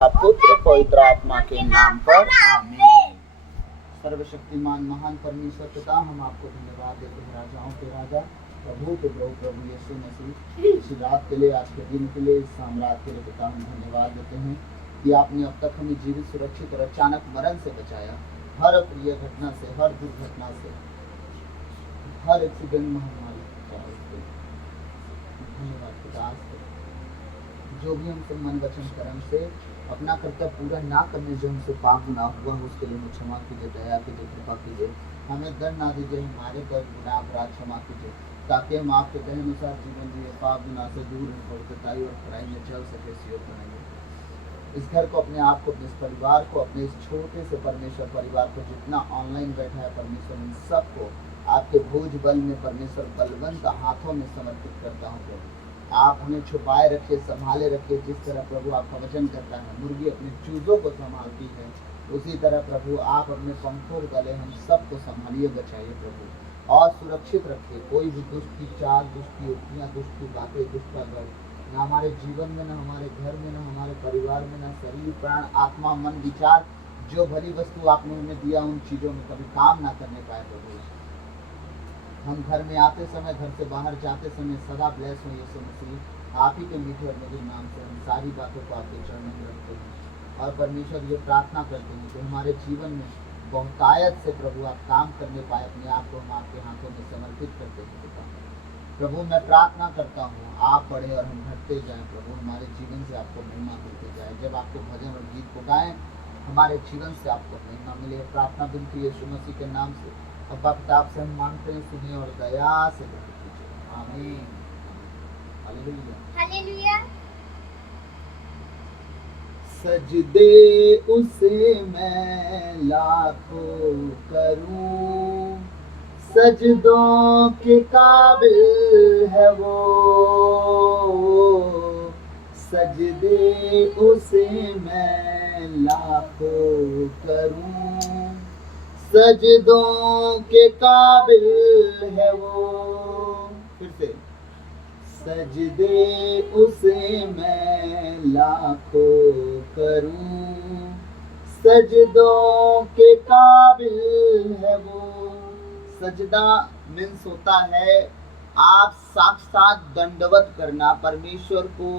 पुत्र पवित्र आत्मा के नाम पर आमीन। सर्वशक्तिमान महान परमेश्वर पिता, हम आपको धन्यवाद देते हैं, राजाओं के राजा, प्रभु के प्रभु, प्रभु यीशु मसीह, इस रात के लिए, आज के दिन के लिए, इस साम्राज्य के लिए पिता हम धन्यवाद देते हैं कि आपने अब तक हमें जीवित, सुरक्षित और अचानक मरण से बचाया। हर प्रिय घटना से, हर दुर्घटना से, हर एक्सीडेंट, महामारी से धन्यवाद पिता। जो भी हमसे मन वचन कर्म से अपना कर्तव्य पूरा ना करने जो हमसे पाप गुनाह हुआ है, उसके लिए हमें क्षमा कीजिए, दया कीजिए, कृपा कीजिए। हमें दंड ना दीजिए, हमारे दर्द गुनाह अपराध क्षमा कीजिए, ताकि हम आपके कहे अनुसार जीवन जिए, पाप गुनाह से दूर रह, पवित्रताई और खराई में चल सके। सियों बनाइए इस घर को, अपने आप को, अपने इस परिवार को, अपने इस छोटे से परमेश्वर परिवार को, जितना ऑनलाइन बैठा है परमेश्वर, इन सबको आपके भुज बल में परमेश्वर बलवंत हाथों में समर्पित करता हूँ प्रभु। आप हमें छुपाए रखिए, संभाले रखिए। जिस तरह प्रभु आपका वचन करता है, मुर्गी अपने चूजों को संभालती है, उसी तरह प्रभु आप अपने पंखों गले हम सबको संभालिए, बचाइए प्रभु, और सुरक्षित रखिए। कोई भी दुष्ट की चाल, दुष्ट की युक्तियाँ, दुष्ट की बातें, दुष्ट का गढ़ न हमारे जीवन में, न हमारे घर में, न हमारे परिवार में, न शरीर, प्राण, आत्मा, मन, विचार, जो भली वस्तु आपने हमें दिया, उन चीज़ों में कभी काम ना करने पाए प्रभु। हम घर में आते समय, घर से बाहर जाते समय सदा ब्लेस हो यीशु मसीह। आप ही के मीठे और मधुर नाम से हम सारी बातों को आपके चरणों में रखते हैं और परमेश्वर ये प्रार्थना करते हैं कि हमारे जीवन में बहुतायत से प्रभु आप काम करने पाए। अपने आप को हम आपके हाथों में समर्पित करते हैं पिता। प्रभु मैं प्रार्थना करता हूँ, आप पढ़े और हम घटते जाएं प्रभु, हमारे जीवन से आपको महिमा मिलते जाए। जब आपको भजन और गीत को गाएं, हमारे जीवन से आपको महिमा मिले। प्रार्थना बिनती यीशु मसीह के नाम से अब्बा पिताब से हम मांगते हैं, सुनिए और दया से ग्रहण कीजिए। आमीन। Hallelujah, hallelujah. सजदे उसे मैं लाखों करूं, सजदों के काबिल है वो। सजदे उसे मैं लाखों करूं, सजदों के काबिल है वो। फिर से, सजदे उसे मैं लाखों करूं, सजदों के काबिल है वो। सजदा मीन्स होता है आप साक्षात दंडवत करना, परमेश्वर को,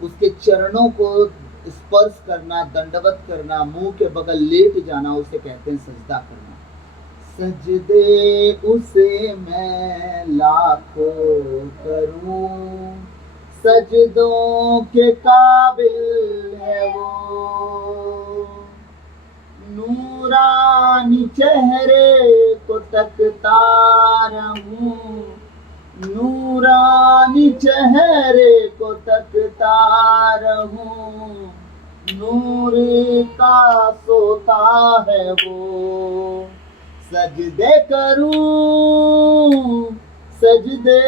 उसके चरणों को स्पर्श करना, दंडवत करना, मुंह के बगल लेट जाना, उसे कहते हैं सजदा करना। सजदे उसे मैं लाखों करूं, सजदों के काबिल है वो। नूरानी चेहरे को तकता रहूं, नूरानी चेहरे को तकता रहूं, नूर का सोता है वो। सजदे करूं, सजदे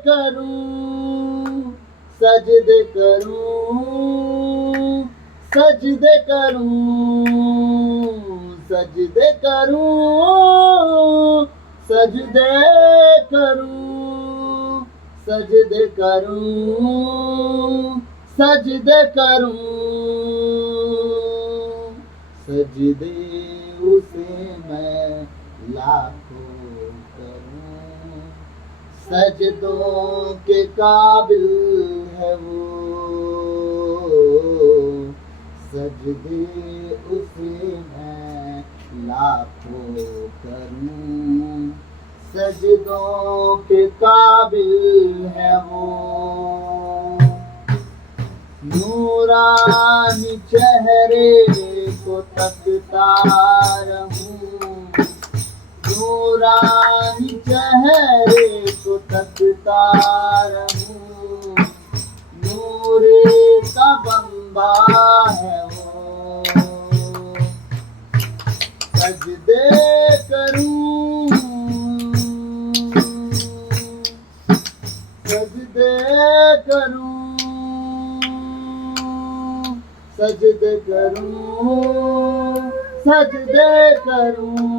करूं, सजदे करूं, सजदे करूं, सजदे करूं, सजदे करूं, सजदे करूं, सजदे करूं। सजदे उसे मैं लाखों करूं, सजदों के काबिल है वो। सजदे उसे मैं लाखों करूं, सजदों के काबिल है वो। नूरानी चेहरे को तकता रहूं, नूरानी चेहरे को तकता रहूं, नूर का बंदा है वो। सजदे करूं, सजदे करूं, सजदे करूं, सजदे करूं।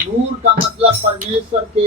नूर का मतलब परमेश्वर के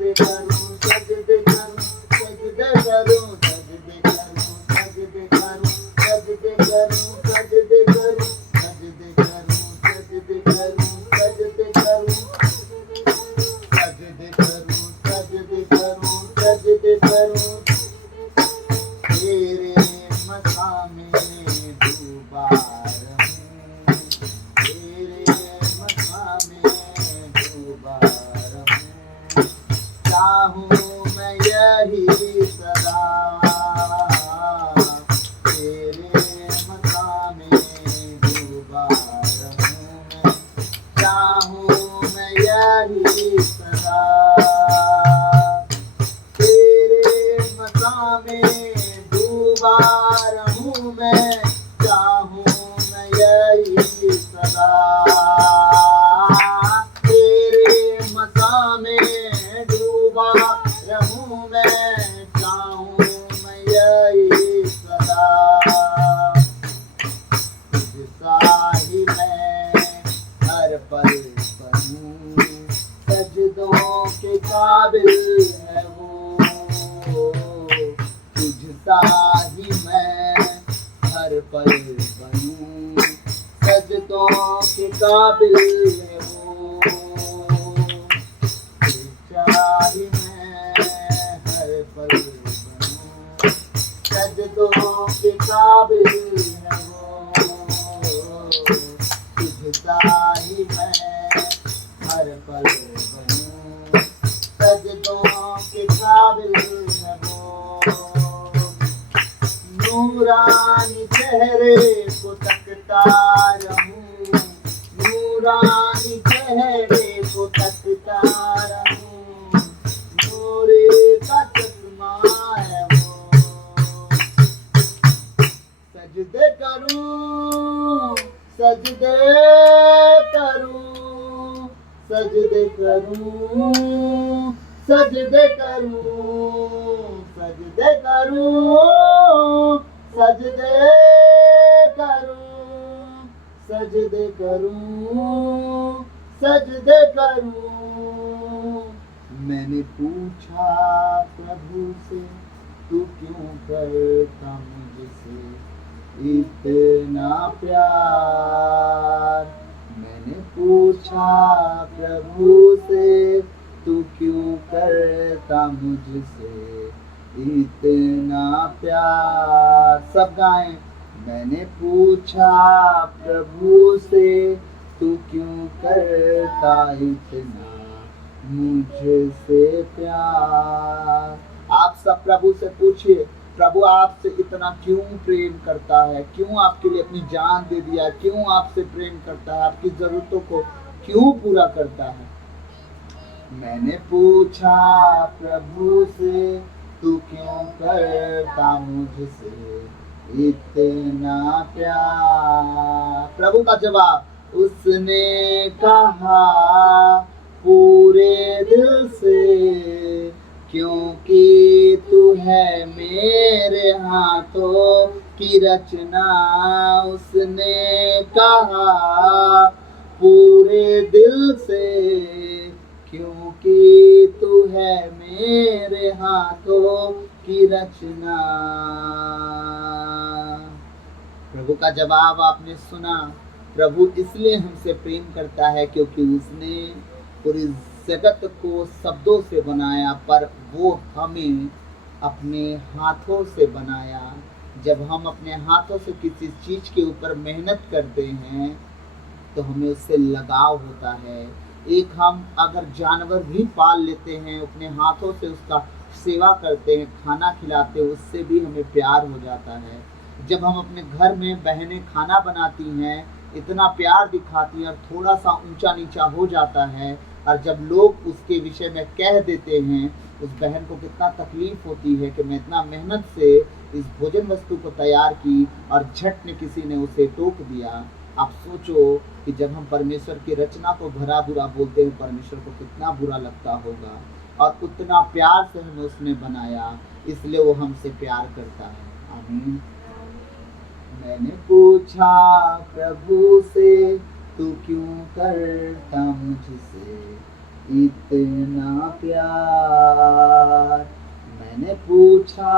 सजदे करूं, सजदे करूं, सजदे करूं, सजदे करूं, सजदे करूं, सजदे करूं, सजदे करूं, सजदे करूं, सजदे करूं, सजदे करूं, सजदे करूं, सजदे करूं, सजदे करूं, तेरे मकामे डूबा रहूं, तेरे मकामे डूबा रहूं, चाहूं मैं यही सदा, तेरे मकामे डूबा रहूं मैं, चाहूं मैं यही सदा, तेरे मकामे डूबा रहूं मैं, चाहूं मैं यही सदा, तेरे मकामे डूबा रहूं मैं, चाहूं मैं यही सदा, तुझसा ही मैं हर पल बनूं, सजदों के काबिल है वो, तुझसा ही मैं हर पल बनूं, सजदों के काबिल है वो, तुझसा ही मैं हर पल बनूं, सजदों के काबिल है वो, तुझसा ही मैं हर पल बनूं, सजदों के काबिल है वो, नूरानी चेहरे को तकता रहूं, नूरानी चेहरे को तकता रहूं, नूरे का चश्मा है वो, सजदे करूं, सजदे करूं, सजदे करूं, सजदे करूं, सजदे करूं, सजदे करूं, सजदे करूं, सजदे करूं, मैंने पूछा प्रभु से तू क्यों करता मुझसे इतना प्यार, मैंने पूछा प्रभु से तू क्यों करता मुझसे इतना प्यार, सब गाएं, मैंने पूछा प्रभु से तू क्यों करता इतना मुझसे प्यार, आप सब प्रभु से पूछिए, प्रभु आपसे इतना क्यों प्रेम करता है, क्यों आपके लिए अपनी जान दे दिया, क्यों आपसे प्रेम करता है, आपकी जरूरतों को क्यों पूरा करता है। मैंने पूछा प्रभु से तू क्यों करता मुझसे इतना प्यार, प्रभु का जवाब, उसने कहा पूरे दिल से, क्योंकि तू है मेरे हाथों की रचना, उसने कहा पूरे दिल से, क्योंकि तू है मेरे हाथों की रचना। प्रभु का जवाब आपने सुना, प्रभु इसलिए हमसे प्रेम करता है क्योंकि उसने पूरी जगत को शब्दों से बनाया, पर वो हमें अपने हाथों से बनाया। जब हम अपने हाथों से किसी चीज के ऊपर मेहनत करते हैं तो हमें उससे लगाव होता है। एक हम अगर जानवर भी पाल लेते हैं, अपने हाथों से उसका सेवा करते हैं, खाना खिलाते हैं, उससे भी हमें प्यार हो जाता है। जब हम अपने घर में बहनें खाना बनाती हैं, इतना प्यार दिखाती हैं और थोड़ा सा ऊंचा नीचा हो जाता है, और जब लोग उसके विषय में कह देते हैं, उस बहन को कितना तकलीफ होती है कि मैं इतना मेहनत से इस भोजन वस्तु को तैयार की और झट में किसी ने उसे टोक दिया। आप सोचो कि जब हम परमेश्वर की रचना को भला बुरा बोलते हैं, परमेश्वर को कितना बुरा लगता होगा। और उतना प्यार से हमें उसने बनाया, इसलिए वो हमसे प्यार करता है। आमीन। मैंने पूछा प्रभु से तू क्यों करता मुझसे इतना प्यार। मैंने पूछा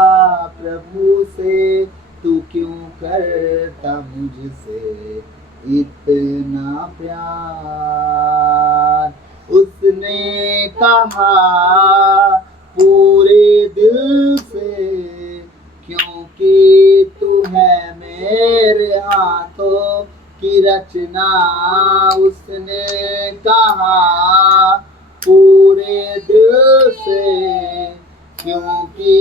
प्रभु से, तू क्यों करता मुझसे इतना प्यार। उसने कहा पूरे दिल से, क्योंकि तू है मेरे हाथों की रचना। उसने कहा पूरे दिल से, क्योंकि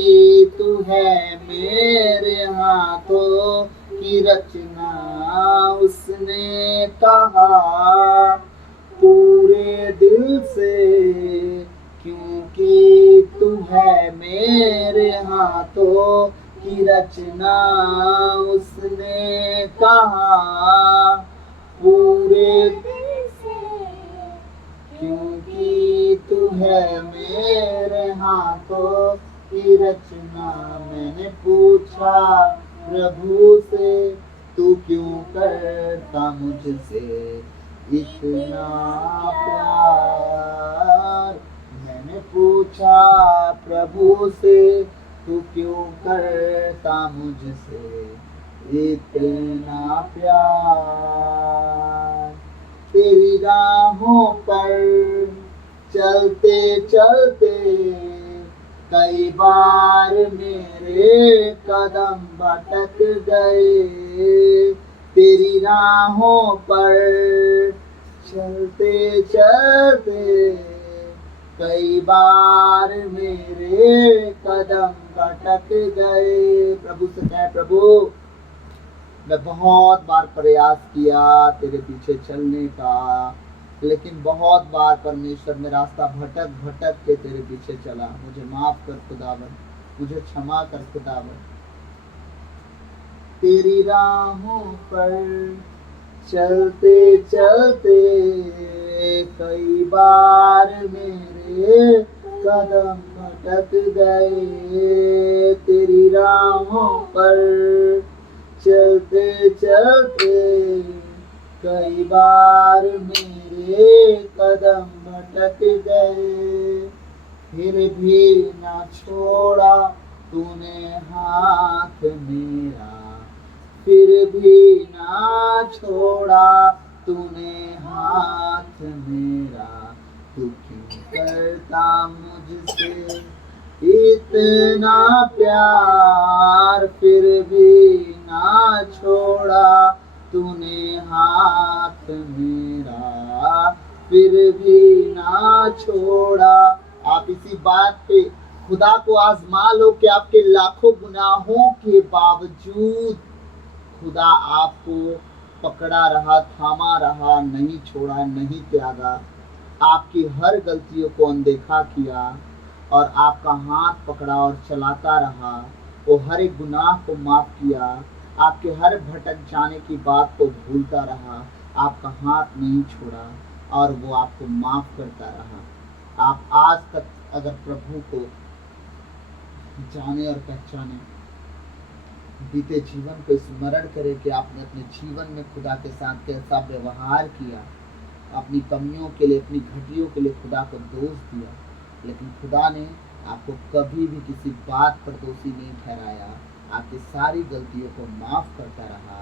तू है मेरे हाथों की रचना। उसने कहा पूरे दिल से, क्योंकि तू है मेरे हाथों की रचना। उसने कहा पूरे दिल से, क्योंकि तू है मेरे हाथों की रचना। मैंने पूछा प्रभु से, तू क्यों करता मुझसे इतना प्यार। मैंने पूछा प्रभु से, तू क्यों करता मुझसे इतना प्यार। तेरी राहों पर चलते चलते कई बार मेरे कदम भटक गए। तेरी राहों पर चलते चलते कई बार मेरे कदम भटक गए। प्रभु से कहे, प्रभु मैं बहुत बार प्रयास किया तेरे पीछे चलने का, लेकिन बहुत बार परमेश्वर में रास्ता भटक भटक के तेरे पीछे चला। मुझे माफ कर खुदावन, मुझे क्षमा कर खुदावन। तेरी राहों पर चलते चलते कई बार मेरे कदम भटक गए। तेरी राहों पर चलते चलते कई बार मेरे कदम भटक गए। फिर भी ना छोड़ा तूने हाथ मेरा, फिर भी ना छोड़ा तूने हाथ मेरा। तू क्यों करता मुझसे इतना प्यार। फिर भी ना छोड़ा तूने हाथ मेरा, फिर भी ना छोड़ा। आप इसी बात पे खुदा को आजमा लो कि आपके लाखों गुनाहों के बावजूद खुदा आपको पकड़ा रहा, थामा रहा, नहीं छोड़ा, नहीं त्यागा। आपकी हर गलतियों को अनदेखा किया और आपका हाथ पकड़ा और चलाता रहा। वो हर एक गुनाह को माफ किया, आपके हर भटक जाने की बात को भूलता रहा, आपका हाथ नहीं छोड़ा और वो आपको माफ करता रहा। आप आज तक अगर प्रभु को जाने और पहचाने, बीते जीवन को स्मरण करें कि आपने अपने जीवन में खुदा के साथ कैसा व्यवहार किया, अपनी कमियों के लिए, अपनी घटियों के लिए खुदा को दोष दिया, लेकिन खुदा ने आपको कभी भी किसी बात पर दोषी नहीं ठहराया, आपकी सारी गलतियों को माफ करता रहा।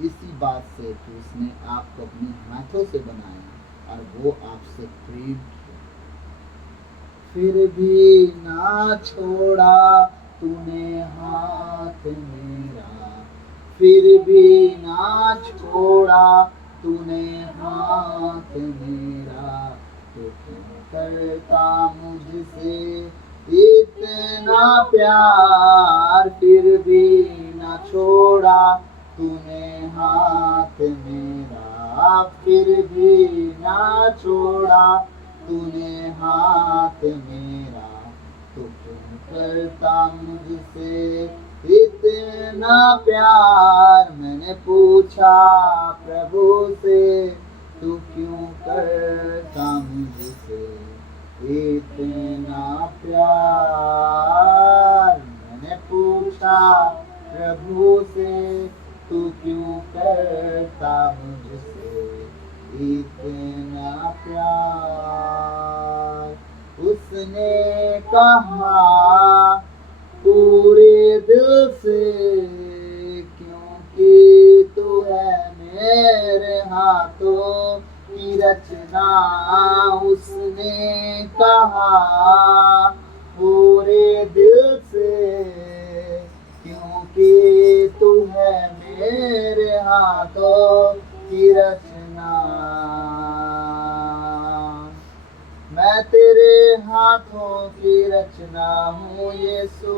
इसी बात से कि उसने आपको अपने हाथों से बनाया और वो आपसे प्रेम किया। फिर भी ना छोड़ा तूने हाथ मेरा, फिर भी ना छोड़ा तूने हाथ मेरा। तू क्यों करता मुझसे इतना प्यार। फिर भी ना छोड़ा तूने हाथ मेरा, फिर भी ना छोड़ा तूने हाथ मेरा। तू क्यों करता मुझसे इतना प्यार। मैंने पूछा प्रभु से, तू क्यों करता मुझसे इतना प्यार। मैंने पूछा प्रभु से, तू क्यों करता मुझसे इतना प्यार। उसने कहा पूरे दिल से, क्योंकि तू है मेरे हाथों की रचना। उसने कहा पूरे दिल से, क्योंकि तू है मेरे हाथों की रचना। मैं तेरे हाथों की रचना हूँ यीशु,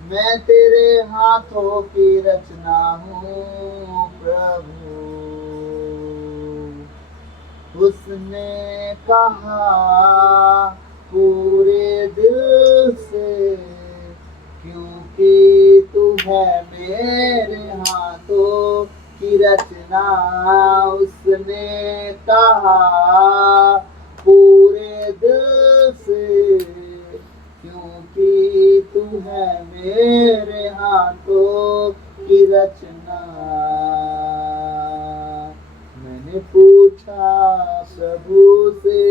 मैं तेरे हाथों की रचना हूँ प्रभु। उसने कहा पूरे दिल से, क्योंकि तू है मेरे हाथों की रचना। उसने कहा पूरे दिल से, क्योंकि तू है मेरे हाथों की रचना। मैंने पूछा प्रभु से,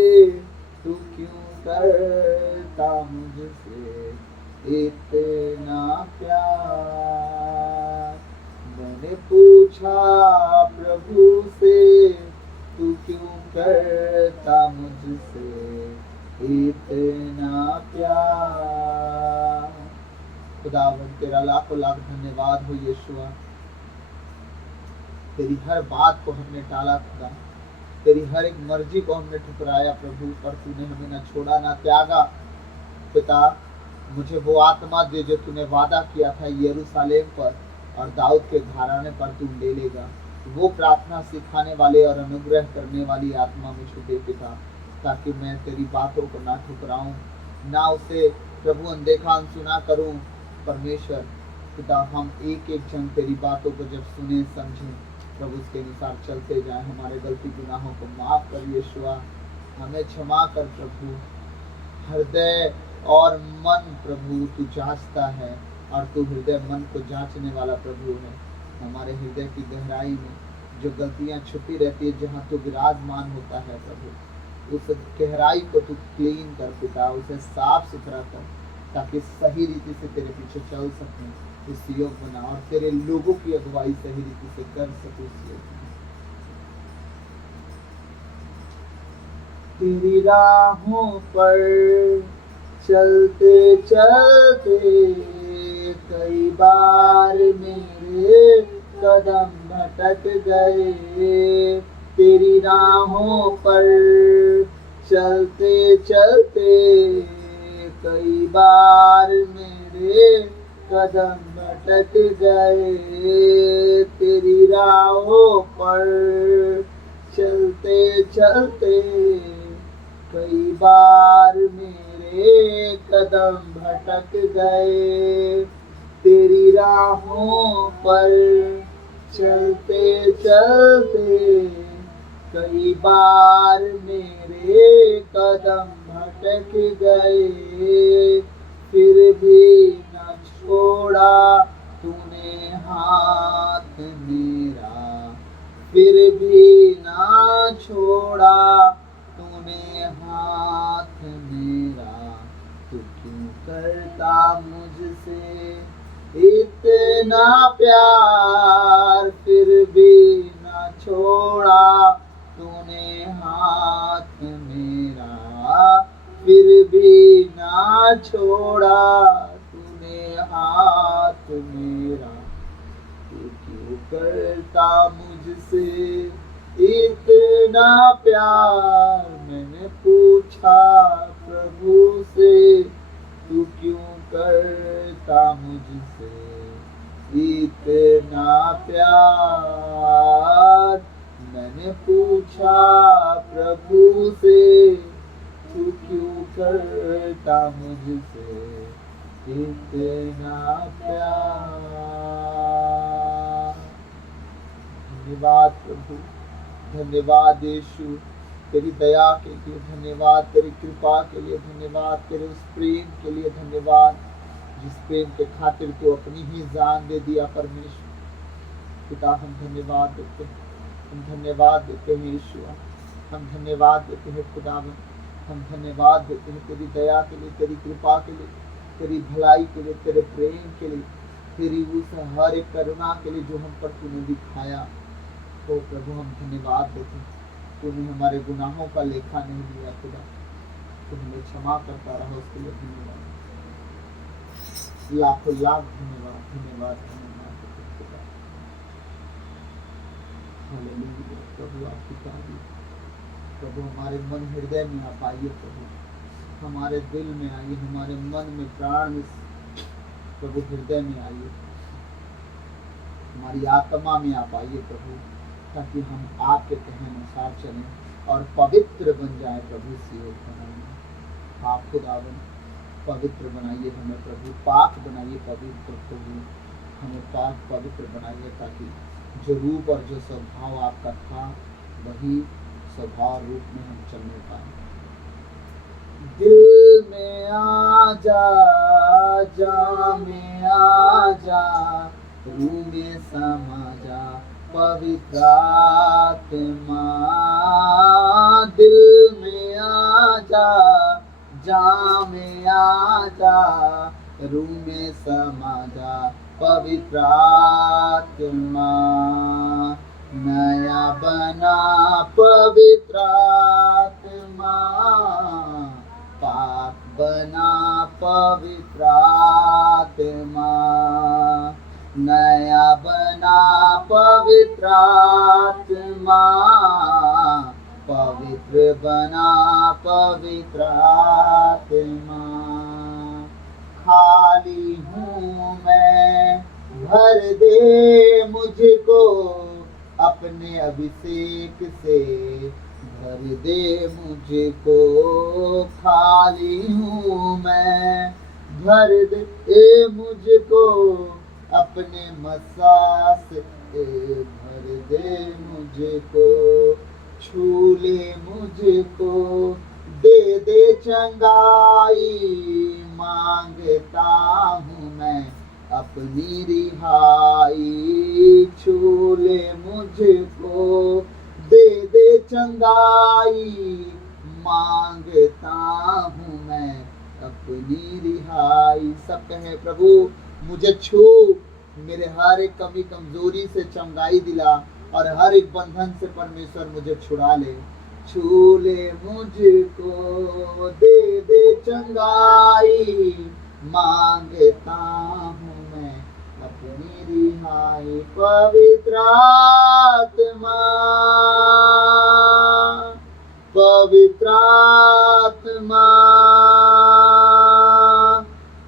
तू क्यों करता मुझसे इतना प्यार। मैंने पूछा प्रभु से, तू क्यों करता मुझसे इतना प्यार। खुदावन तेरा लाखों लाख धन्यवाद हो यीशुआ। तेरी हर बात को हमने टाला खुदा, तेरी हर एक मर्जी को हमने ठुकराया प्रभु, पर तूने हमें न छोड़ा न त्यागा। पिता मुझे वो आत्मा दे जो तूने वादा किया था यरूशलेम पर और दाऊद के घराने पर तू ले लेगा। वो प्रार्थना सिखाने वाले और अनुग्रह करने वाली आत्मा मुझे दे पिता, ताकि मैं तेरी बातों को ना ठुकराऊं, ना उसे प्रभु अनदेखा अनसुना करूं। परमेश्वर पिता हम एक एक जन तेरी बातों को जब सुने समझें प्रभु, उसके अनुसार चलते जाएं। हमारे गलती गुनाहों को माफ कर यीशुआ, हमें क्षमा कर प्रभु। हृदय और मन प्रभु तू जांचता है, और तू हृदय मन को जांचने वाला प्रभु है। हमारे हृदय की गहराई में जो गलतियां छुपी रहती है, जहाँ तू विराजमान होता है प्रभु, उस गहराई को तू क्लीन कर पिता, उसे साफ सुथरा कर, ताकि सही रीति से तेरे पीछे चल सकें, इस योग बना, और तेरे लोगों की अगुवाई सही रीति से कर सके इस योग में। तेरी राहों पर चलते चलते कई बार मेरे कदम भटक गए। तेरी राहों पर चलते चलते कई बार मेरे कदम भटक गए। तेरी राहों पर चलते चलते कई बार मेरे कदम भटक गए। तेरी राहों पर चलते चलते कई बार मेरे कदम भटक गए। फिर भी न छोड़ा तूने हाथ मेरा, फिर भी न छोड़ा तूने हाथ मेरा। तू क्यों करता मुझसे इतना प्यार, फिर भी न छोड़ा तूने हाथ मेरा, फिर भी न छोड़ा तूने हाथ मेरा। तू क्यों करता मुझसे इतना प्यार। मैंने पूछा प्रभु से, तू क्यों करता मुझसे इतना प्यार। मैंने पूछा प्रभु से, तू क्यों करता मुझसे इतना प्यार। धन्यवाद प्रभु, धन्यवाद यीशु, तेरी दया के लिए धन्यवाद, तेरी कृपा के लिए धन्यवाद, तेरे उस प्रेम के लिए धन्यवाद जिस प्रेम के खातिर तू अपनी ही जान दे दिया। परमेश्वर पिता हम धन्यवाद देते हैं, हम धन्यवाद देते हैं यीशु, हम धन्यवाद देते हैं खुदावन। हम धन्यवाद देते हैं तेरी दया के लिए, तेरी कृपा के लिए, तेरी भलाई के लिए, तेरे प्रेम के लिए, तेरी उस हर एक करुणा के लिए जो हम पर तूने दिखाया। तो प्रभु हम धन्यवाद देते हैं, तूने हमारे गुनाहों का लेखा नहीं लिया खुदा, तू हमें क्षमा करता रहा, उसके लिए धन्यवाद, लाखों लाख धन्यवाद, धन्यवाद धन्यवाद खुदा। हालेलुया। प्रभु आपकी तारीफ, प्रभु हमारे मन हृदय में आप आइए, प्रभु हमारे दिल में आइए, हमारे मन में, प्राण में, प्रभु हृदय में आइए, हमारी आत्मा में आप आइए प्रभु, ताकि हम आपके कहने अनुसार चलें और पवित्र बन जाए प्रभु। सियोन बनाइए आप खुदावन, पवित्र बनाइए हमें प्रभु, पाक बनाइए पवित्र प्रभु, हमें पाक पवित्र बनाइए, ताकि जो रूप और जो स्वभाव आपका था वही स्वभाव रूप में हम चलने पाए। दिल में आ जा, जा में आ जा, रूह में समा जा पवित्र आत्मा। दिल में आ जा, जा में आ जा, रूह में समा जा पवित्र आत्मा। नया बना पवित्र आत्मा, पाक बना पवित्र आत्मा। नया बना पवित्र आत्मा, पवित्र बना पवित्र आत्मा। खाली हूँ मैं, भर दे मुझको अपने अभिषेक से, भर दे मुझको। खाली हूँ मैं, भर दे मुझको अपने मसा से, भर दे मुझको। छू ले मुझको, दे दे चंगाई, मांगता हूँ मैं अपनी रिहाई। छू ले मुझको, दे दे चंगाई, मांगता हूँ मैं अपनी रिहाई। सब कहे प्रभु मुझे छू, मेरे हर एक कमी कमजोरी से चंगाई दिला, और हर एक बंधन से परमेश्वर मुझे छुड़ा ले। छू ले मुझको, दे दे चंगाई, मांगता हूँ मैं अपनी रिहाई। पवित्र आत्मा, पवित्र आत्मा,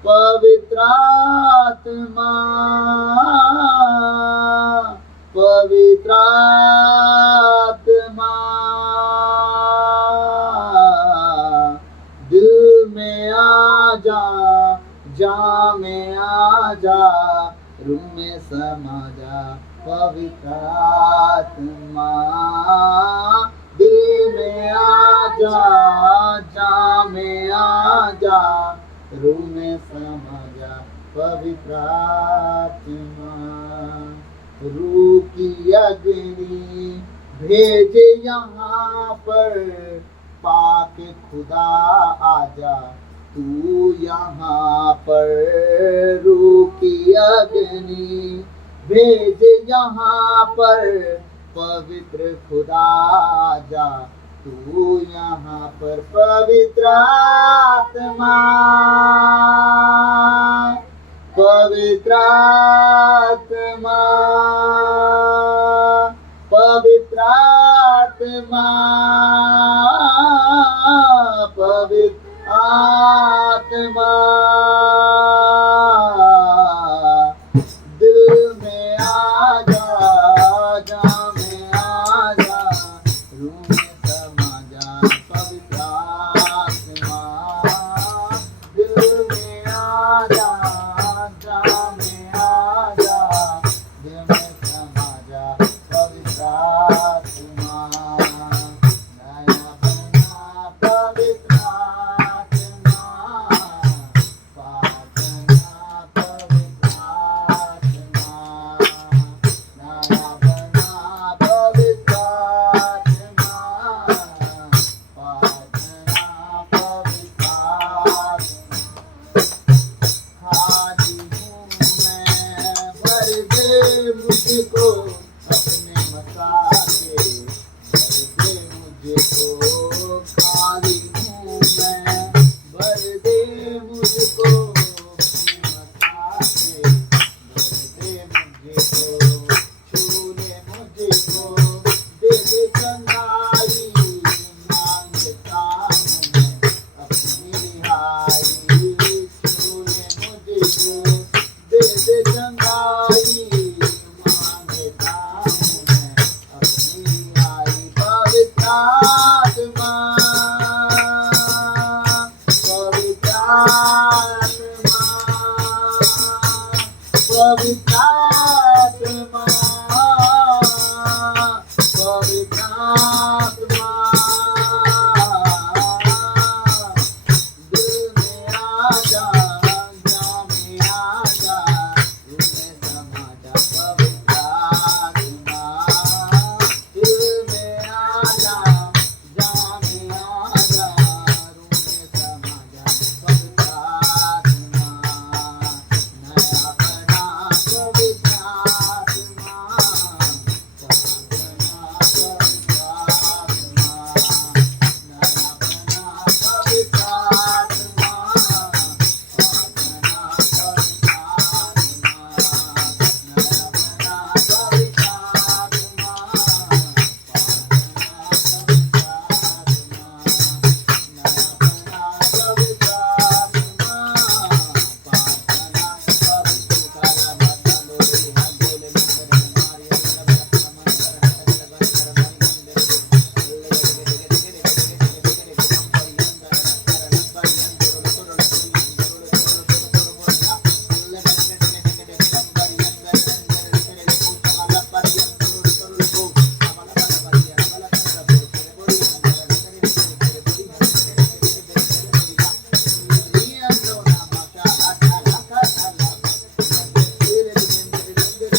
पवित्र आत्मा, पवित्र आत्मा। दिल में आ जा, जा में आ जा, रूह में समा जा पवित्र आत्मा। दिल में आ जा, जा में आ जा, रूह में समा जा पवित्र आत्मा। रूह की अग्नि भेजे यहाँ पर, पाक खुदा आजा तू यहाँ पर। रूह की अग्नि भेजे यहाँ पर, पवित्र खुदा आजा तू यहाँ पर। पवित्र आत्मा, पवित्र आत्मा, पवित्र आत्मा, पवित्र आत्मा। दिल में आ जा, जा में आ जा, रूह में समा जा पवित्र आत्मा। दिल में आ जा, जा में आ जा, दिल में समा जा पवित्र आत्मा। नया बना पवित्र आत्मा, पवित्र आत्मा, पवित्र आत्मा, दिल में आजा, जान में आजा, रूह में समा जा पवित्र आत्मा, दिल में आजा, जान में आजा, रूह में समा जा पवित्र आत्मा, नया बना पवित्र आत्मा, प्रार्थना पवित्र आत्मा, नया बना पवित्र आत्मा, प्रार्थना पवित्र आत्मा, नया बना पवित्र आत्मा,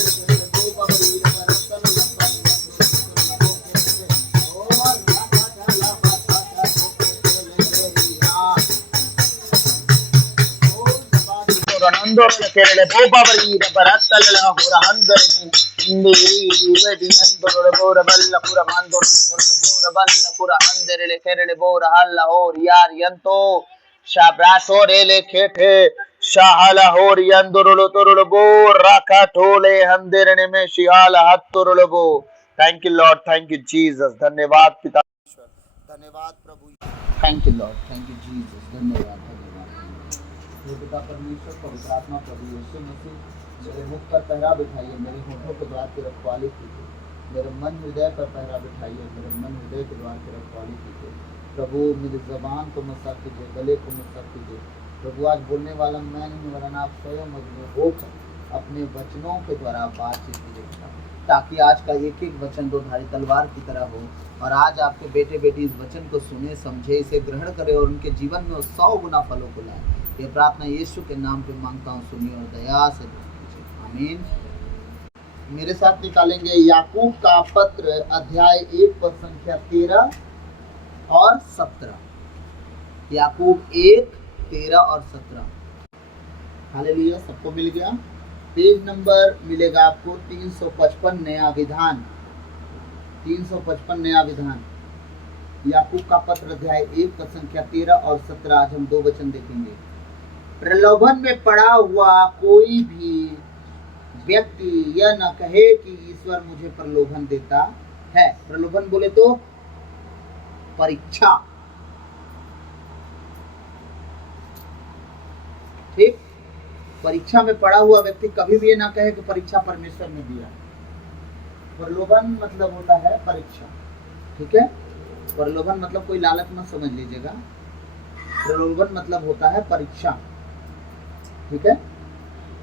kerele bobabari barattalla hora handarini indiri vedi andore bora balla pura mandor bora balla pura handerele kerele bora halla hor yar yanto shabrasore kete shahala hor yandorolo torolo bora katole handerene me shihala hattorolo bo. Thank you Lord, thank you Jesus. धन्यवाद पिता, धन्यवाद प्रभु, thank you Lord, thank you Jesus, धन्यवाद धन्यवाद। हे पिता परमेश्वर, पवित्र आत्मा प्रभु यीशु मसीह, मेरे मुख पर पहरा बिठाइए, मेरे होठों के द्वार की रखवाली कीजिए, मेरे मन हृदय पर पहरा बिठाइए, मेरे मन हृदय के द्वार की रखवाली कीजिए प्रभु। मेरी जबान को मसा कीजिए, गले को मसा कीजिए प्रभु। आज बोलने वाला मैं नहीं वरन आप स्वयं मुझमें होकर अपने वचनों के द्वारा बातचीत कीजिए, ताकि आज का एक एक वचन दो धारी तलवार की तरह हो, और आज आपके बेटे बेटी इस वचन को सुने, समझे, इसे ग्रहण करे और उनके जीवन में 100 गुना फलों को लाए। ये प्रार्थना यीशु के नाम पे मांगता हूँ, सुनिए और दया से कीजिए, आमीन। मेरे साथ निकालेंगे याकूब का पत्र अध्याय 1 पद संख्या 13 और 17। याकूब 1, 13 और 17। हालेलुया, सबको मिल गया। पेज नंबर मिलेगा आपको 355 नया विधान, 355 नया विधान। याकूब का पत्र अध्याय 1 पद संख्या 13 और 17। आज हम 2 वचन देखेंगे। प्रलोभन में पड़ा हुआ कोई भी व्यक्ति यह न कहे कि ईश्वर मुझे प्रलोभन देता है। प्रलोभन बोले तो परीक्षा, ठीक। परीक्षा में पड़ा हुआ व्यक्ति कभी भी ये ना कहे कि परीक्षा परमेश्वर ने दिया। प्रलोभन मतलब होता है परीक्षा, ठीक है। प्रलोभन मतलब कोई लालच मत समझ लीजिएगा। प्रलोभन मतलब होता है परीक्षा, ठीक है।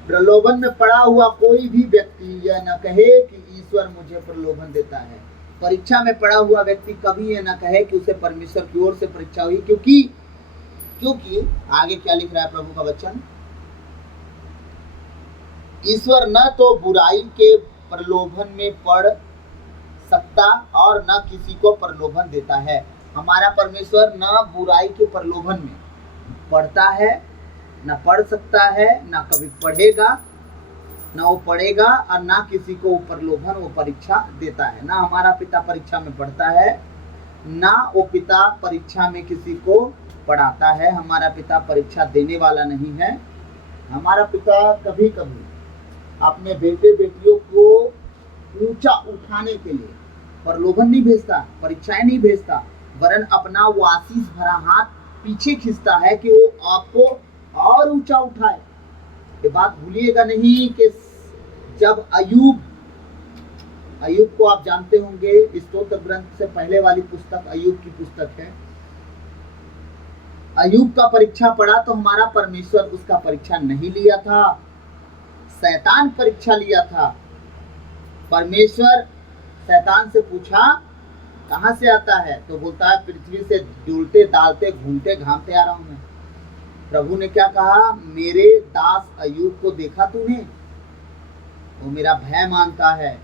प्रलोभन में पड़ा हुआ कोई भी व्यक्ति यह न कहे कि ईश्वर मुझे प्रलोभन देता है। परीक्षा में पड़ा हुआ व्यक्ति कभी यह न कहे कि उसे परमेश्वर की ओर से परीक्षा हुई, क्योंकि आगे क्या लिख रहा है प्रभु का वचन, ईश्वर न तो बुराई के प्रलोभन में पड़ सकता और न किसी को प्रलोभन देता है। हमारा परमेश्वर न बुराई के प्रलोभन में पड़ता है, न पढ़ सकता है, न कभी पढ़ेगा, न वो पढ़ेगा, और न किसी को प्रलोभन वो परीक्षा देता है। ना हमारा पिता परीक्षा में पढ़ता है, ना वो पिता परीक्षा में किसी को पढ़ाता है। हमारा पिता परीक्षा देने वाला नहीं है। हमारा पिता कभी कभी अपने बेटे बेटियों को ऊंचा उठाने के लिए प्रलोभन नहीं भेजता, परीक्षाएं नहीं भेजता, वरन अपना वो आशीष भरा हाथ पीछे खींचता है कि वो आपको और ऊंचा उठाए। ये बात भूलिएगा नहीं कि जब अय्यूब को आप जानते होंगे, स्तोत्र ग्रंथ से पहले वाली पुस्तक अय्यूब की पुस्तक है। अय्यूब का परीक्षा पड़ा तो हमारा परमेश्वर उसका परीक्षा नहीं लिया था। शैतान परीक्षा लिया था। परमेश्वर शैतान से पूछा कहां से आता है, तो बोलता है पृथ्वी से डुलते डालते घूमते घामते आ रहा हूं मैं। प्रभु ने क्या कहा, मेरे दास अय्यूब को देखा तूने, वो मेरा भय मानता है।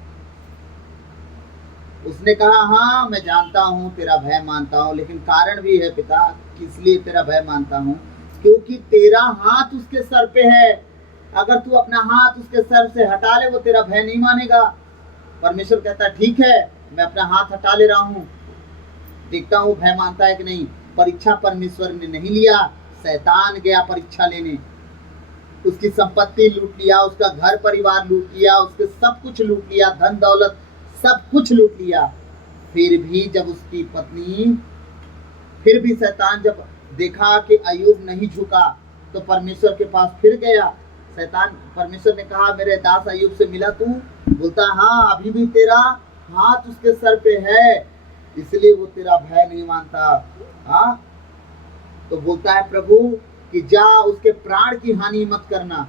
उसने कहा हाँ मैं जानता हूँ तेरा भय मानता हूँ, लेकिन कारण भी है पिता, किस लिए तेरा भय मानता हूँ, क्योंकि तेरा हाथ उसके सर पे है। अगर तू अपना हाथ उसके सर से हटा ले वो तेरा भय नहीं मानेगा। परमेश्वर कहता ठीक है मैं अपना हाथ हटा ले रहा हूँ, देखता हूँ भय मानता है कि नहीं। परीक्षा परमेश्वर ने नहीं लिया, शैतान गया परीक्षा लेने। उसकी संपत्ति लूट लिया, उसका घर परिवार लूट लिया, उसके सब कुछ लूट लिया, धन दौलत सब कुछ लूट लिया। फिर भी जब उसकी पत्नी, फिर भी शैतान जब देखा कि अय्यूब नहीं झुका तो परमेश्वर के पास फिर गया। शैतान, परमेश्वर ने कहा मेरे दास अय्यूब से मिला तू? बोलता हाँ अभी भी तेरा हाथ उसके सर पे है, इसलिए वो तेरा भय नहीं मानता। हाँ, तो बोलता है प्रभु कि जा उसके प्राण की हानि मत करना,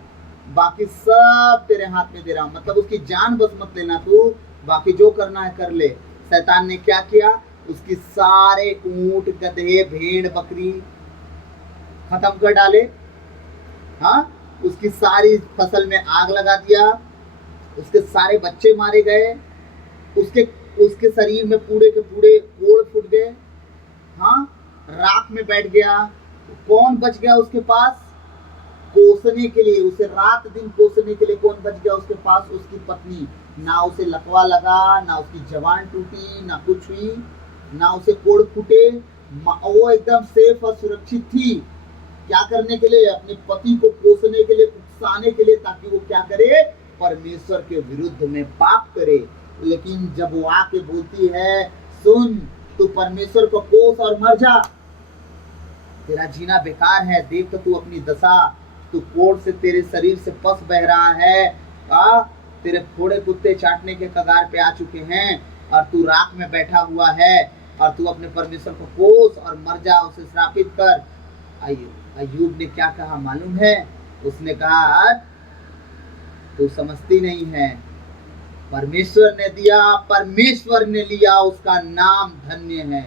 बाकी सब तेरे हाथ में दे रहा हूं। मतलब उसकी जान बस मत लेना तू, बाकी जो करना है कर ले। शैतान ने क्या किया, उसकी सारे ऊंट गधे भेड़ बकरी खत्म कर डाले। हाँ, उसकी सारी फसल में आग लगा दिया, उसके सारे बच्चे मारे गए, उसके शरीर में पूरे के पूरे कोड़ फूट गए। हाँ, राख में बैठ गया। कौन बच गया उसके पास कोसने के लिए, उसे रात दिन कोसने के लिए कौन बच गया उसके पास? उसकी पत्नी। ना उसे लकवा लगा, ना उसकी जवान टूटी, ना कुछ हुई, ना उसे कोड़ फूटे। वो एकदम सेफ और सुरक्षित थी। क्या करने के लिए? अपने पति को कोसने के लिए, उकसाने के लिए, ताकि वो क्या करे, परमेश्वर के विरुद्ध में पाप करे। लेकिन जब वो आके बोलती है सुन तू परमेश्वर को कोस और मर जा, तेरा जीना बेकार है, देख तो तू अपनी दशा, तू कोड़ से तेरे शरीर से पस बह रहा है, तेरे फोड़े कुत्ते चाटने के कगार पे आ चुके हैं, और तू राख में बैठा हुआ है, और तू अपने परमेश्वर को कोस और मर जा, उसे श्रापित कर। अय्यूब ने क्या कहा मालूम है? उसने कहा तू समझती नहीं है, परमेश्वर ने दिया, परमेश्वर ने लिया, उसका नाम धन्य है।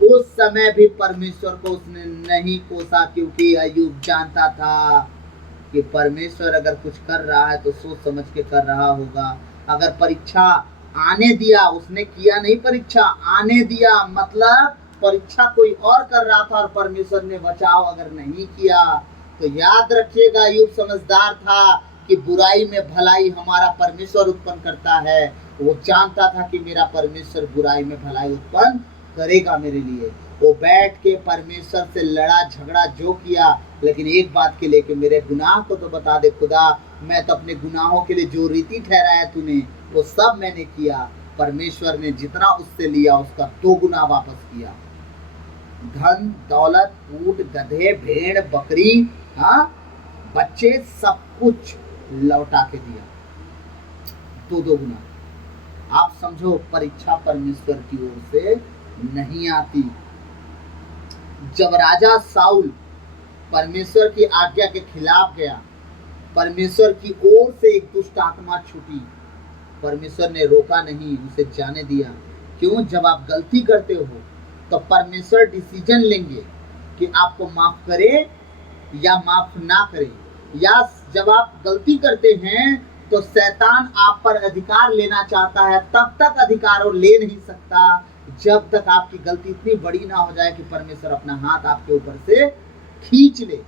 उस समय भी परमेश्वर को उसने नहीं कोसा, क्योंकि अय्यूब जानता था कि परमेश्वर अगर कुछ कर रहा है तो सोच समझ के कर रहा होगा। अगर परीक्षा आने दिया, उसने किया नहीं, परीक्षा आने दिया, मतलब परीक्षा कोई और कर रहा था और परमेश्वर ने बचाव अगर नहीं किया, तो याद रखिएगा अय्यूब समझदार था कि बुराई में भलाई हमारा परमेश्वर उत्पन्न करता है। वो जानता था कि मेरा परमेश्वर बुराई में भलाई उत्पन्न करेगा मेरे लिए। वो बैठ के परमेश्वर से लड़ा झगड़ा जो किया, लेकिन एक बात के लेके मेरे गुनाह को तो बता दे खुदा, मैं तो अपने गुनाहों के लिए जो रीति ठहराया तूने वो सब मैंने किया। परमेश्वर ने जितना उससे लिया उसका 2 गुना वापस किया। धन दौलत, ऊंट गधे भेड़ बकरी, हाँ बच्चे, सब कुछ लौटा के दिया, 2 गुना। आप समझो परीक्षा परमेश्वर की ओर से नहीं आती। जब राजा साउल परमेश्वर की आज्ञा के खिलाफ गया, परमेश्वर की ओर से एक दुष्ट आत्मा छूटी, परमेश्वर ने रोका नहीं, उसे जाने दिया। क्यों? जब आप गलती करते हो तो परमेश्वर डिसीजन लेंगे कि आपको माफ करे या माफ ना करे। या जब आप गलती करते हैं तो शैतान आप पर अधिकार लेना चाहता है, तब तक अधिकार और ले नहीं सकता जब तक आपकी गलती इतनी बड़ी ना हो जाए कि परमेश्वर अपना हाथ आपके ऊपर से खींच ले।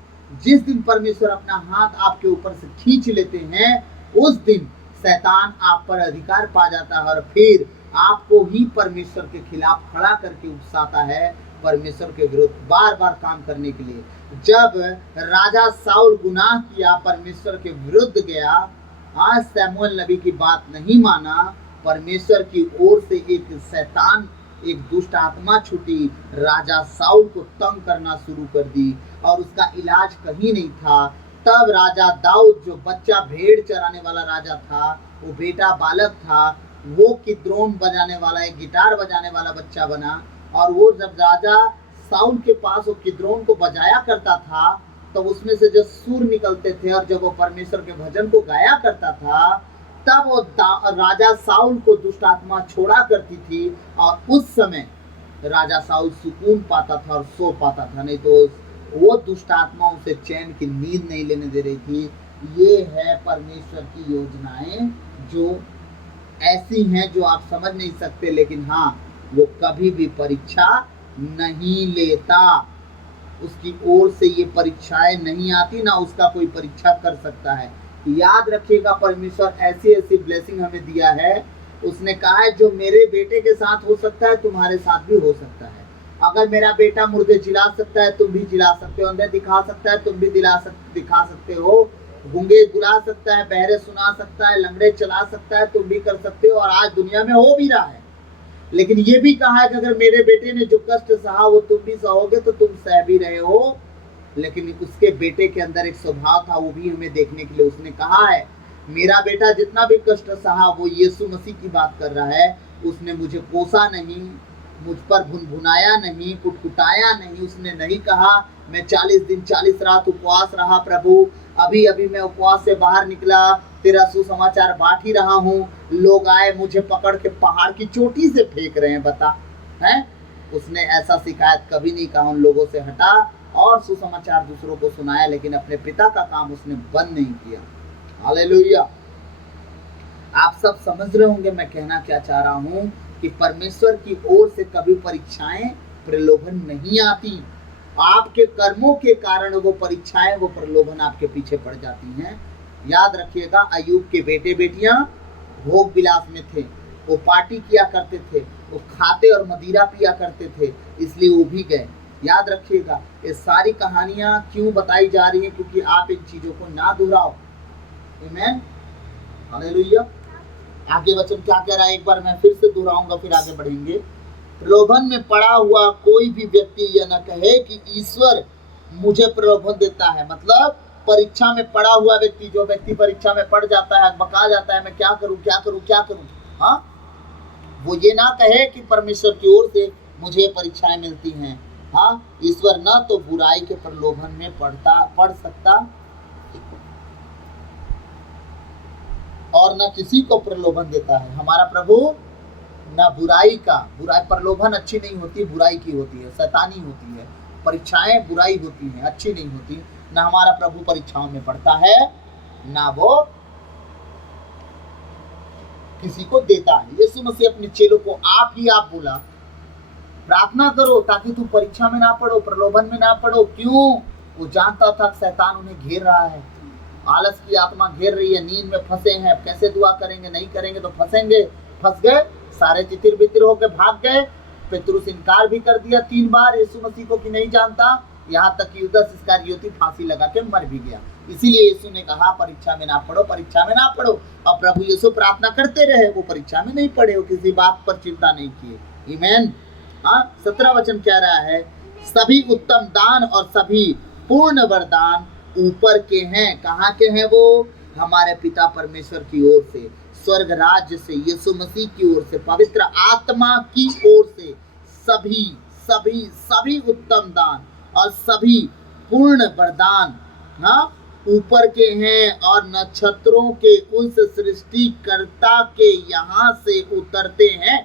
जिस दिन परमेश्वर अपना हाथ आपके ऊपर से खींच लेते हैं, उस दिन शैतान आप पर अधिकार पा जाता है और फिर आपको ही परमेश्वर के खिलाफ खड़ा करके उकसाता है, परमेश्वर के विरुद्ध बार बार काम करने के लिए। जब राजा साउल गुनाह किया, परमेश्वर के विरुद्ध गया, आज शमूएल नबी की बात नहीं माना, परमेश्वर की ओर से एक शैतान, एक दुष्ट आत्मा छूटी, राजा साउल को तंग करना शुरू कर दी और उसका इलाज कहीं नहीं था। तब राजा दाऊद, जो बच्चा भेड़ चराने वाला राजा था, वो बेटा बालक था, वो किद्रोन बजाने वाला, एक गिटार बजाने वाला बच्चा बना। और वो जब राजा साउल के पास वो किद्रोन को बजाया करता था तो उसमें से जो सुर निकलते थे, और जब वो परमेश्वर के भजन को गाया करता था, तब वो राजा साउल को दुष्ट आत्मा छोड़ा करती थी, और उस समय राजा साउल सुकून पाता था और सो पाता था, नहीं तो वो दुष्ट आत्मा उसे चैन की नींद नहीं लेने दे रही थी। ये है परमेश्वर की योजनाएं, जो ऐसी हैं जो आप समझ नहीं सकते, लेकिन हाँ, वो कभी भी परीक्षा नहीं लेता। उसकी ओर से ये परीक्षाएं नहीं आती, ना उसका कोई परीक्षा कर सकता है। याद रखिएगा, परमेश्वर ऐसी ऐसी ब्लेसिंग हमें दिया है। उसने कहा है जो मेरे बेटे के साथ हो सकता है तुम्हारे साथ भी हो सकता है। अगर मेरा बेटा मुर्दे जिला सकता है तुम भी जिला सकते हो, अंधे दिखा सकता है तुम भी दिखा सकते हो, गूंगे बुला सकता है, बहरे सुना सकता है, लंगड़े चला सकता है, तुम भी कर सकते हो, और आज दुनिया में हो भी रहा है। लेकिन ये भी कहा है कि अगर मेरे बेटे ने जो कष्ट सहा वो तुम भी सहोगे, तो तुम सह भी रहे हो। लेकिन उसके बेटे के अंदर एक स्वभाव था, वो भी हमें देखने के लिए उसने कहा है, मेरा बेटा जितना भी कष्ट सहा वो यीशु मसीह की बात कर रहा है। उसने मुझे कोसा नहीं, मुझ पर भुनभुनाया नहीं, कुटकुटाया नहीं। उसने नहीं कहा मैं 40 दिन 40 रात उपवास रहा प्रभु, अभी अभी मैं उपवास से बाहर निकला, तेरा सुसमाचार बांट ही रहा हूँ, लोग आए मुझे पकड़ के पहाड़ की चोटी से फेंक रहे हैं, बता है। उसने ऐसा शिकायत कभी नहीं कहा, उन लोगों से हटा और सुसमाचार दूसरों को सुनाया, लेकिन अपने पिता का काम उसने बंद नहीं किया। हालेलुया। आप सब समझ रहे होंगे मैं कहना क्या चाह रहा हूँ, कि परमेश्वर की ओर से कभी परीक्षाएं प्रलोभन नहीं आती। आपके कर्मों के कारण वो परीक्षाएं, वो प्रलोभन आपके पीछे पड़ जाती हैं। याद रखिएगा, अय्यूब के बेटे बेटियां भोग विलास में थे, वो पार्टी किया करते थे, वो खाते और मदिरा पिया करते थे, इसलिए वो भी गए। याद रखिएगा, ये सारी कहानियां क्यों बताई जा रही हैं, क्योंकि आप इन चीजों को ना दोहराओ। आमीन, हालेलुया। आगे वचन क्या कह रहा है, एक बार मैं फिर से दोहराऊंगा, फिर आगे बढ़ेंगे। प्रलोभन में पड़ा हुआ कोई भी व्यक्ति यह न कहे कि ईश्वर मुझे प्रलोभन देता है। मतलब परीक्षा में पड़ा हुआ व्यक्ति, जो व्यक्ति परीक्षा में पड़ जाता है, बका जाता है, मैं क्या करूं क्या करूं क्या करूं, हाँ, वो ये ना कहे कि परमेश्वर की ओर से मुझे परीक्षाएं मिलती हैं। हाँ, ईश्वर न तो बुराई के प्रलोभन में पड़ सकता और न किसी को प्रलोभन देता है। हमारा प्रभु न बुराई प्रलोभन अच्छी नहीं होती, बुराई की होती है, शैतानी होती है। परीक्षाएं बुराई होती हैं, अच्छी नहीं होती। ना हमारा प्रभु परीक्षाओं में पड़ता है, ना वो किसी को देता है। यीशु मसीह अपने चेलों को आप बोला, प्रार्थना करो ताकि तुम परीक्षा में ना पड़ो, प्रलोभन में ना पड़ो। क्यों? वो जानता था शैतान उन्हें घेर रहा है, आलस की आत्मा घेर रही है, नींद में फंसे हैं। कैसे दुआ करेंगे, नहीं करेंगे तो फंसेंगे। फंस गए, सारे तितिर बितिर होकर भाग गए। पेतरुस इनकार भी कर दिया 3 बार यीशु मसीह को कि नहीं जानता, यहाँ तक कि युदास इस्करियोती फांसी लगा के मर भी गया। इसीलिए यीशु ने कहा परीक्षा में ना पड़ो, परीक्षा में ना पड़ो। अब प्रभु यीशु प्रार्थना करते रहे, वो परीक्षा में नहीं पड़े, वो किसी बात पर चिंता नहीं किए। आमीन। हाँ, 17 वचन कह रहा है, सभी उत्तम दान और सभी पूर्ण वरदान ऊपर के हैं। कहाँ के हैं वो? हमारे पिता परमेश्वर की ओर से, स्वर्ग राज्य से, यीशु मसीह की ओर से, पवित्र आत्मा की ओर से सभी सभी सभी उत्तम दान और सभी पूर्ण वरदान, हाँ, ऊपर के हैं और नक्षत्रों के उस सृष्टिकर्ता के यहाँ से उतरते हैं।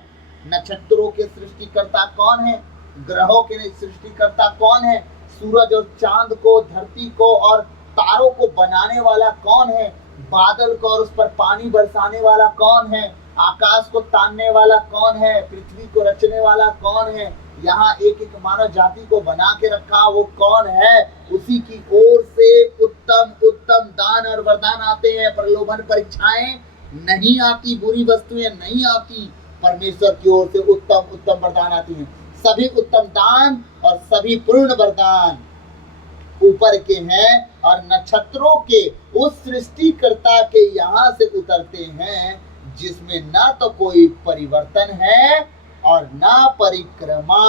नक्षत्रों के सृष्टिकर्ता कौन है? ग्रहों के सृष्टिकर्ता कौन है? सूरज और चांद को, धरती को और तारों को बनाने वाला कौन है? बादल को और उस पर पानी बरसाने वाला कौन है? आकाश को तानने वाला कौन है? पृथ्वी को रचने वाला कौन है? यहाँ एक एक मानव जाति को बना के रखा वो कौन है? उसी की ओर से उत्तम उत्तम दान और वरदान आते हैं। प्रलोभन परीक्षाएं नहीं आती, बुरी वस्तुएं नहीं आती, परमेश्वर की ओर से उत्तम उत्तम वरदान आती हैं। सभी उत्तम दान और सभी पूर्ण वरदान ऊपर के हैं और नक्षत्रों के उस सृष्टिकर्ता के यहाँ से उतरते हैं, जिसमें ना तो कोई परिवर्तन है और ना परिक्रमा।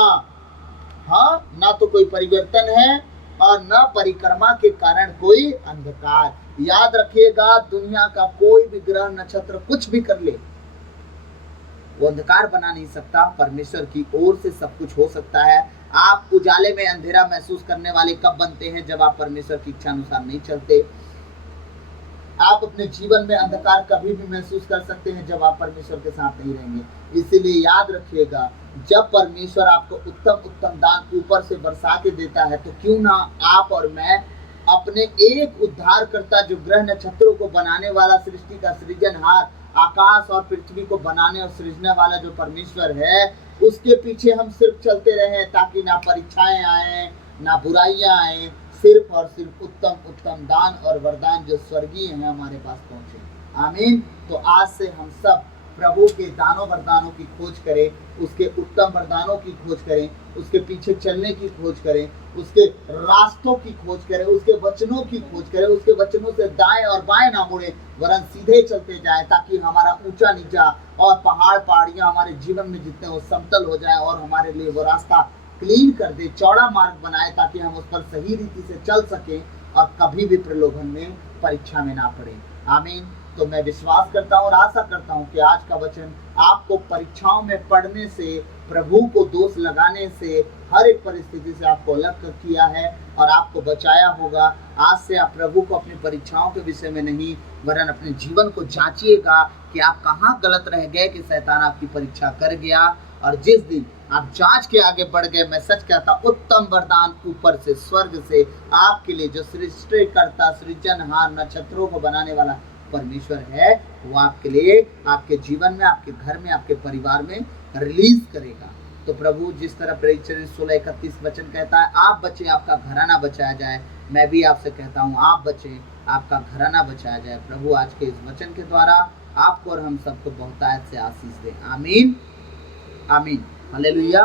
हाँ, ना तो कोई परिवर्तन है और ना परिक्रमा के कारण कोई अंधकार। याद रखिएगा, दुनिया का कोई भी ग्रह नक्षत्र कुछ भी कर ले, वो अंधकार बना नहीं सकता। परमेश्वर की ओर से सब कुछ हो सकता है। आप उजाले में अंधेरा महसूस करने वाले कब बनते हैं? जब आप परमेश्वर की इच्छा अनुसार नहीं चलते। आप अपने जीवन में अंधकार कभी भी महसूस कर सकते हैं जब आप परमेश्वर के साथ नहीं रहेंगे। इसीलिए याद रखिएगा, जब परमेश्वर आपको उत्तम उत्तम दान ऊपर से बरसा के देता है, तो क्यों ना आप और मैं अपने एक उद्धारकर्ता, जो ग्रह नक्षत्रों को बनाने वाला, सृष्टि का सृजनहार, आकाश और पृथ्वी को बनाने और सृजने वाला जो परमेश्वर है, उसके पीछे हम सिर्फ चलते रहें, ताकि ना परीक्षाएं आए, ना बुराइयां आए, सिर्फ और सिर्फ उत्तम उत्तम दान और वरदान जो स्वर्गीय हैं हमारे पास पहुंचे। आमीन। तो आज से हम सब प्रभु के दानों वरदानों की खोज करें, उसके उत्तम वरदानों की खोज करें, उसके पीछे चलने की खोज करें, उसके रास्तों की खोज करें, उसके वचनों की खोज करें, उसके वचनों से दाएं और बाएं ना मुड़े, वरन सीधे चलते जाए, ताकि हमारा ऊंचा नीचा और पहाड़ पहाड़ियां हमारे जीवन में जितने वो समतल हो जाए और हमारे लिए वो रास्ता क्लीन कर दे, चौड़ा मार्ग बनाए, ताकि हम उस पर सही रीति से चल सकें और कभी भी प्रलोभन में, परीक्षा में ना पड़े। आमीन। तो मैं विश्वास करता हूँ और आशा करता हूँ कि आज का वचन आपको परीक्षाओं में पढ़ने से, प्रभु को दोष लगाने से, हर एक परिस्थिति से आपको अलग किया है और आपको बचाया होगा। आज से आप प्रभु को अपनी परीक्षाओं के विषय में नहीं, वरन अपने जीवन को जांचिएगा कि आप कहाँ गलत रह गए कि शैतान आपकी परीक्षा कर गया। और जिस दिन आप जांच के आगे बढ़ गए, मैं सच कहता, उत्तम वरदान ऊपर से, स्वर्ग से आपके लिए, जो सृष्टिकर्ता, सृजनहार, नक्षत्रों को बनाने वाला परमेश्वर है, वो आपके लिए, आपके जीवन में, आपके घर में, आपके परिवार में रिलीज करेगा। तो प्रभु जिस तरह प्रेरित 16:31 वचन कहता है, आप बचे, आपका घराना बचाया जाए, मैं भी आपसे कहता हूँ, आप बचे, आपका घराना बचाया जाए। प्रभु आज के इस वचन के द्वारा आपको और हम सबको बहुतायत से आशीष दे। आमीन, आमीन, हालेलुया।